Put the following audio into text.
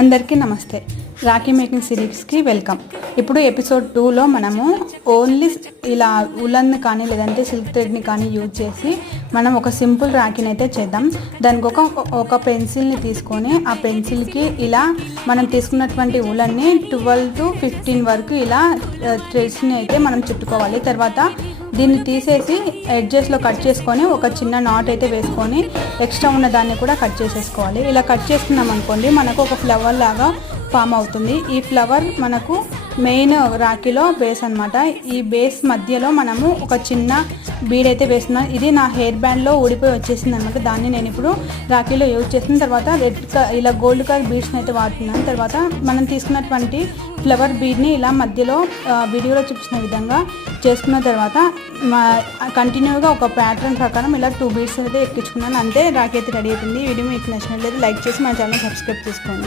అందరికీ నమస్తే. రాఖీ మేకింగ్ సిరీస్కి వెల్కమ్. ఇప్పుడు ఎపిసోడ్ 2లో మనము ఓన్లీ ఇలా ఉలన్ కానీ లేదంటే సిల్క్ థ్రెడ్ని కానీ యూజ్ చేసి మనం ఒక సింపుల్ రాఖీని అయితే చేద్దాం. దానికి ఒక పెన్సిల్ని తీసుకొని ఆ పెన్సిల్కి ఇలా మనం తీసుకున్నటువంటి ఉలన్ని 12 to 15 వరకు ఇలా థ్రెడ్స్ని అయితే మనం చుట్టుకోవాలి. తర్వాత దీన్ని తీసేసి ఎడ్జెస్లో కట్ చేసుకొని ఒక చిన్న నాట్ అయితే వేసుకొని ఎక్స్ట్రా ఉన్న దాన్ని కూడా కట్ చేసేసుకోవాలి. ఇలా కట్ చేసుకున్నాం అనుకోండి, మనకు ఒక ఫ్లవర్ లాగా ఫామ్ అవుతుంది. ఈ ఫ్లవర్ మనకు మెయిన్ రాఖీలో బేస్ అనమాట. ఈ బేస్ మధ్యలో మనము ఒక చిన్న బీడ్ అయితే వేస్తున్నాను. ఇది నా హెయిర్ బ్యాండ్లో ఊడిపోయి వచ్చేసింది అనమాట. దాన్ని నేను ఇప్పుడు రాఖీలో యూజ్ చేసిన తర్వాత ఇలా గోల్డ్ కలర్ బీడ్స్ని అయితే వాడుతున్నాను. తర్వాత మనం తీసుకున్నటువంటి ఫ్లవర్ బీడ్ని ఇలా మధ్యలో వీడియోలో చూపించిన విధంగా చేసుకున్న తర్వాత కంటిన్యూగా ఒక ప్యాటర్న్ ప్రకారం ఇలా 2 బీడ్స్ అయితే ఎక్కించుకున్నాను. అంతే, రాఖీ అయితే రెడీ అయిపోయింది. ఈ వీడియో మీకు నచ్చినట్లయితే లైక్ చేసి మా ఛానల్ సబ్స్క్రైబ్ చేసుకోండి.